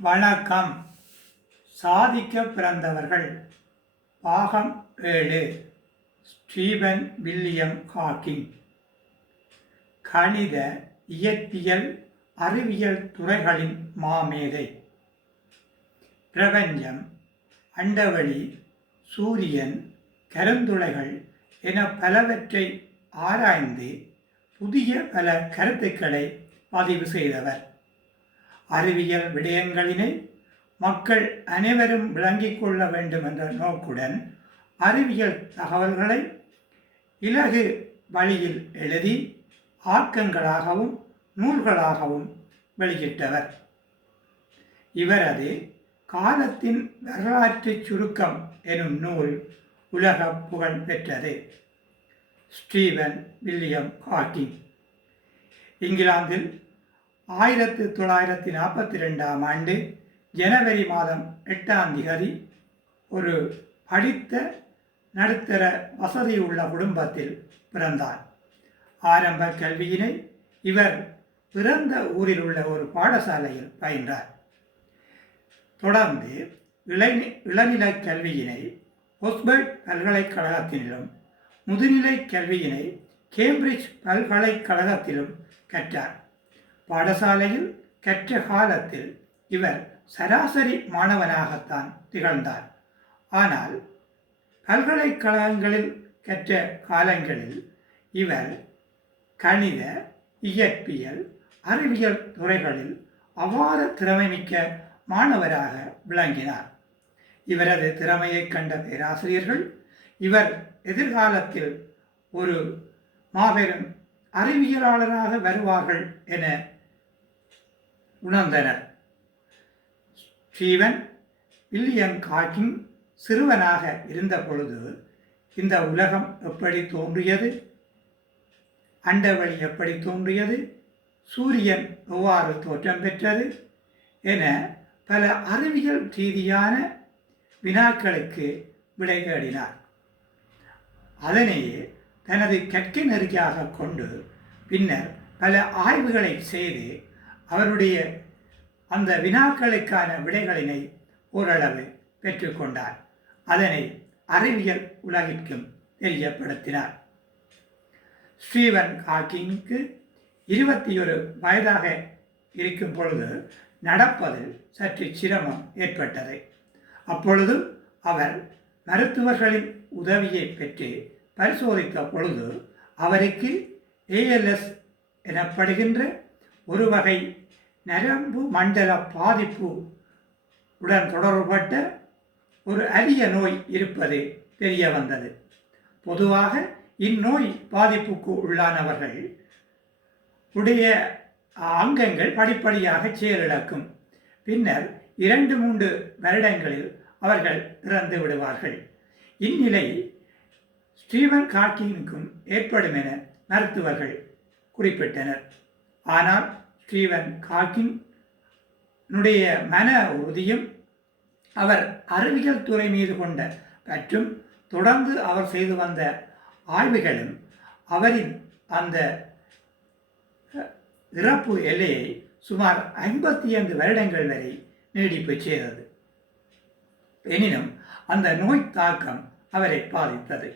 வணக்கம். சாதிக்க பிறந்தவர்கள். பாகம் 7. Stephen William Hawking. கணித, இயற்பியல், அறிவியல் துறைகளின் மாமேதை. பிரபஞ்சம், அண்டவெளி, சூரியன், கருந்துளைகள் என பலவற்றை ஆராய்ந்து புதிய பல கருத்துக்களை பதிவு செய்தவர். அறிவியல் விடயங்களினை மக்கள் அனைவரும் விளங்கிக் கொள்ள வேண்டும் என்ற நோக்குடன் அறிவியல் தகவல்களை இலகு வழியில் எழுதி ஆக்கங்களாகவும் நூல்களாகவும் வெளியிட்டவர். இவரது காலத்தின் வரலாற்று சுருக்கம் எனும் நூல் உலக புகழ் பெற்றது. ஸ்டீபன் வில்லியம் ஹாக்கிங் இங்கிலாந்தில் 1942 ஆண்டு ஜனவரி மாதம் 8 ஒரு படித்த நடுத்தர வசதியுள்ள குடும்பத்தில் பிறந்தார். ஆரம்ப கல்வியினை இவர் பிறந்த ஊரில் உள்ள ஒரு பாடசாலையில் பயின்றார். தொடர்ந்து இளநிலை கல்வியினை ஒக்ஸ்போர்ட் பல்கலைக்கழகத்திலும் முதுநிலை கல்வியினை கேம்பிரிட்ஜ் பல்கலைக்கழகத்திலும் கற்றார். பாடசாலையில் கற்ற காலத்தில் இவர் சராசரி மாணவனாகத்தான் திகழ்ந்தார். ஆனால் பல்கலைக்கழகங்களில் கற்ற காலங்களில் இவர் கணித, இயற்பியல், அறிவியல் துறைகளில் அபார திறமைமிக்க மாணவராக விளங்கினார். இவரது திறமையை கண்ட பேராசிரியர்கள் இவர் எதிர்காலத்தில் ஒரு மாபெரும் அறிவியலாளராக வருவார்கள் என உணர்ந்தனர். ஸ்டீபன் வில்லியம் ஹாக்கிங் சிறுவனாக இருந்த பொழுது இந்த உலகம் எப்படி தோன்றியது, அண்டவெளி எப்படி தோன்றியது, சூரியன் எவ்வாறு தோற்றம் பெற்றது என பல அறிவியல் ரீதியான வினாக்களுக்கு விடை தேடினார். அதனையே தனது கற்கை நெறியாக கொண்டு பின்னர் பல ஆய்வுகளை செய்து அவருடைய அந்த வினாக்களுக்கான விடைகளினை ஓரளவு பெற்றுக்கொண்டார். அதனை அறிவியல் உலகிற்கும் தெரியப்படுத்தினார். ஸ்டீபன் ஹாக்கிங்க்கு 21 வயதாக இருக்கும் பொழுது நடப்பதில் சற்று சிரமம் ஏற்பட்டது. அப்பொழுது அவர் மருத்துவர்களின் உதவியை பெற்று பரிசோதித்த பொழுது அவருக்கு ALS எனப்படுகின்ற ஒரு வகை நரம்பு மண்டல பாதிப்பு உடன் தொடர்பட்ட ஒரு அரிய நோய் இருப்பது தெரிய வந்தது. பொதுவாக இந்நோய் பாதிப்புக்கு உள்ளானவர்கள் உடைய அங்கங்கள் படிப்படியாக செயலிழக்கும். பின்னர் 2-3 வருடங்களில் அவர்கள் இறந்து விடுவார்கள். இந்நிலை ஸ்டீபன் ஹாக்கிங்குக்கும் ஏற்படும் என மருத்துவர்கள் குறிப்பிட்டனர். ஆனால் ஸ்டீபன் ஹாக்கிங்குடைய மன உறுதியும் அவர் அறிவியல் துறை மீது கொண்ட பற்றும் தொடர்ந்து அவர் செய்து வந்த ஆய்வுகளும் அவரின் அந்த இறப்பு எல்லையை சுமார் 55 வருடங்கள் வரை நீடிப்பு செய்தது. எனினும் அந்த நோய் தாக்கம் அவரை பாதித்தது.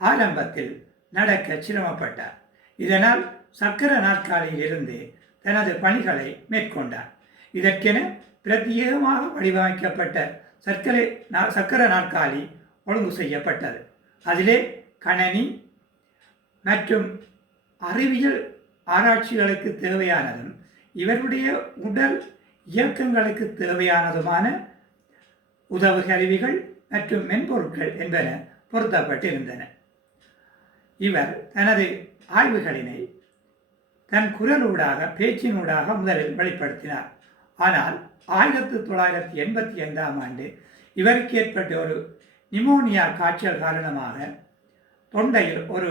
ஆரம்பத்தில் நடக்க சிரமப்பட்டார். இதனால் சக்கர நாற்காலியில் இருந்து தனது பணிகளை மேற்கொண்டார். இதற்கென பிரத்யேகமாக வடிவமைக்கப்பட்ட சக்கர நாற்காலி ஒழுங்கு செய்யப்பட்டது. அதிலே கணனி மற்றும் அறிவியல் ஆராய்ச்சிகளுக்கு தேவையானதும் இவருடைய உடல் இயக்கங்களுக்கு தேவையானதுமான உதவு கருவிகள் மற்றும் மென்பொருட்கள் என்பன பொருத்தப்பட்டிருந்தன. இவர் தனது ஆய்வுகளினை தன் குரலூடாக பேச்சினூடாக முதலில் வெளிப்படுத்தினார். ஆனால் 1985 ஆண்டு இவருக்கு ஏற்பட்ட ஒரு நிமோனியா காய்ச்சல் காரணமாக தொண்டையில் ஒரு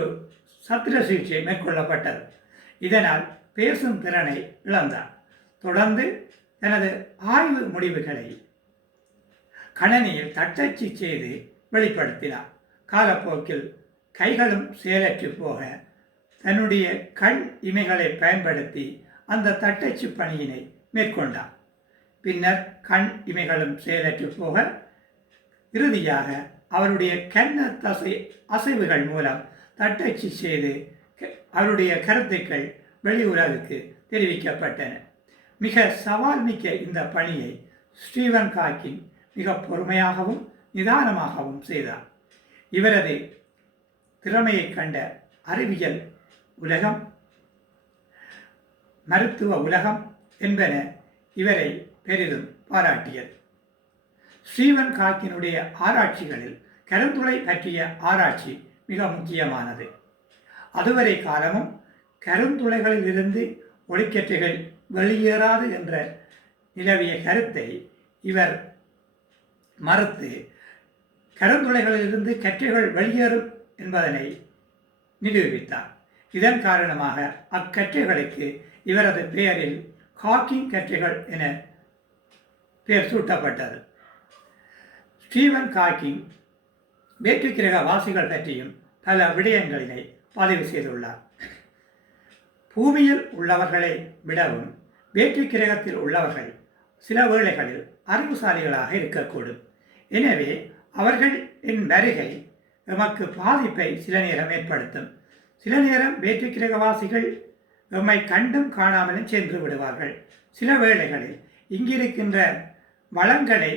சத்திர சிகிச்சை மேற்கொள்ளப்பட்டது. இதனால் பேசும் திறனை இழந்தார். தொடர்ந்து தனது ஆய்வு முடிவுகளை கணனியில் தட்டச்சு செய்து வெளிப்படுத்தினார். காலப்போக்கில் கைகளும் செயலற்று போக தன்னுடைய கண் இமைகளை பயன்படுத்தி அந்த தட்டச்சு பணியினை மேற்கொண்டார். பின்னர் கண் இமைகளும் செயலற்று போக இறுதியாக அவருடைய கண்ண தசை அசைவுகள் மூலம் தட்டச்சு செய்து அவருடைய கருத்துக்கள் வெளி உலகுக்கு தெரிவிக்கப்பட்டன. மிக சவால் மிக்க இந்த பணியை ஸ்டீவன் ஹாக்கிங் மிக பொறுமையாகவும் நிதானமாகவும் செய்தார். இவரது திறமையை கண்ட அறிவியல் உலகம், மருத்துவ உலகம் என்பன இவரை பெரிதும் பாராட்டியது. ஸ்டீவன் ஹாக்கினுடைய ஆராய்ச்சிகளில் கருந்துளை பற்றிய ஆராய்ச்சி மிக முக்கியமானது. அதுவரை காலமும் கருந்துளைகளிலிருந்து ஒளிக்கற்றைகள் வெளியேறாது என்ற நிலவிய கருத்தை இவர் மறுத்து கருந்துளைகளிலிருந்து கற்றைகள் வெளியேறும் என்பதனை நிரூபித்தார். இதன் காரணமாக அக்கற்றைகளுக்கு இவரது பெயரில் ஹாக்கிங் கற்றைகள் என பெயர் சூட்டப்பட்டது. ஸ்டீவன் ஹாக்கிங் வேற்றுக்கிரக வாசிகள் பற்றியும் பல விடயங்களினை பதிவு செய்துள்ளார். பூமியில் உள்ளவர்களை விடவும் வேற்று கிரகத்தில் உள்ளவர்கள் சில வேளைகளில் அறிவுசாலிகளாக இருக்கக்கூடும். எனவே அவர்களின் வருகை எமக்கு பாதிப்பை சில நேரம் ஏற்படுத்தும். சில நேரம் வேற்று கிரகவாசிகள் எம்மை கண்டும் காணாமலும் சென்று விடுவார்கள். சில வேளைகளில் இங்கிருக்கின்ற வளங்களை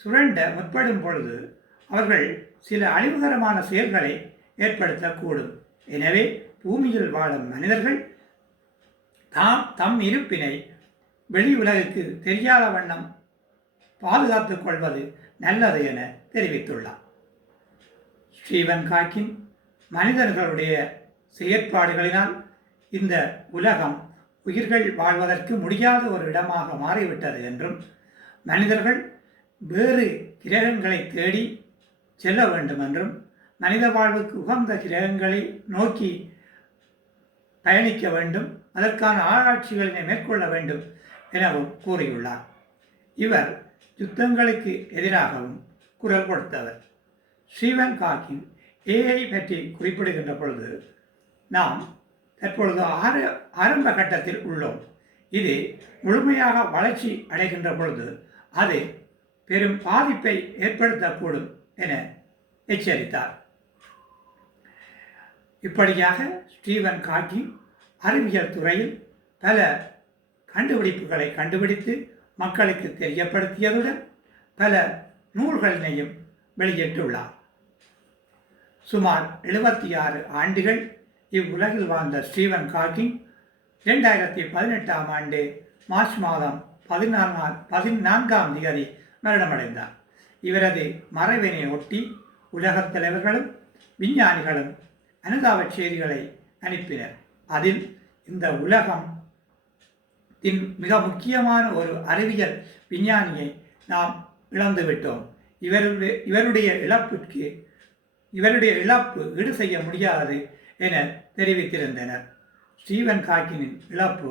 சுரண்ட முற்படும் பொழுது அவர்கள் சில அழிவுகரமான செயல்களை ஏற்படுத்தக்கூடும். எனவே பூமியில் வாழும் மனிதர்கள் தம் இருப்பினை வெளி உலகுக்கு தெரியாத வண்ணம் பாதுகாத்துக் கொள்வது நல்லது என தெரிவித்துள்ளார். ஸ்டீவன் ஹாக்கிங் மனிதர்களுடைய செயற்பாடுகளினால் இந்த உலகம் உயிர்கள் வாழ்வதற்கு முடியாத ஒரு இடமாக மாறிவிட்டது என்றும் மனிதர்கள் வேறு கிரகங்களை தேடி செல்ல வேண்டும் என்றும் மனித வாழ்வுக்கு உகந்த கிரகங்களை நோக்கி பயணிக்க வேண்டும், அதற்கான ஆராய்ச்சிகளை மேற்கொள்ள வேண்டும் எனவும் கூறியுள்ளார். இவர் யுத்தங்களுக்கு எதிராகவும் குரல் கொடுத்தவர். ஸ்டீவன் ஹாக்கிங் ஏஐ பற்றி குறிப்பிடுகின்ற பொழுது நாம் தற்பொழுது ஆரம்ப கட்டத்தில் உள்ளோம். இது முழுமையாக வளர்ச்சி அடைகின்ற பொழுது அது பெரும் பாதிப்பை ஏற்படுத்தக்கூடும் என எச்சரித்தார். இப்படியாக ஸ்டீவன் ஹாக்கிங் அறிவியல் துறையில் பல கண்டுபிடிப்புகளை கண்டுபிடித்து மக்களுக்கு தெரியப்படுத்தியதுடன் பல நூல்களினையும் வெளியிட்டுள்ளார். சுமார் 76 ஆண்டுகள் இவ்வுலகில் வாழ்ந்த ஸ்டீவன் ஹாக்கிங் 2018ஆம் ஆண்டு மார்ச் மாதம் 14ஆம் தேதி மரணமடைந்தார். இவரது மறைவினை ஒட்டி உலகத் தலைவர்களும் விஞ்ஞானிகளும் அனுதாப செய்திகளை அனுப்பினர். அதில் இந்த உலகம் மிக முக்கியமான ஒரு அறிவியல் விஞ்ஞானியை நாம் இழந்துவிட்டோம். இவருடைய இழப்பு ஈடு செய்ய முடியாது என தெரிவித்திருந்தனர். ஸ்டீவன் ஹாக்கிங்கின் இழப்பு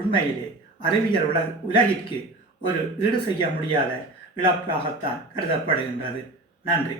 உண்மையிலே அறிவியல் உலகிற்கு ஒரு ஈடு செய்ய முடியாத இழப்பாகத்தான் கருதப்படுகின்றது. நன்றி.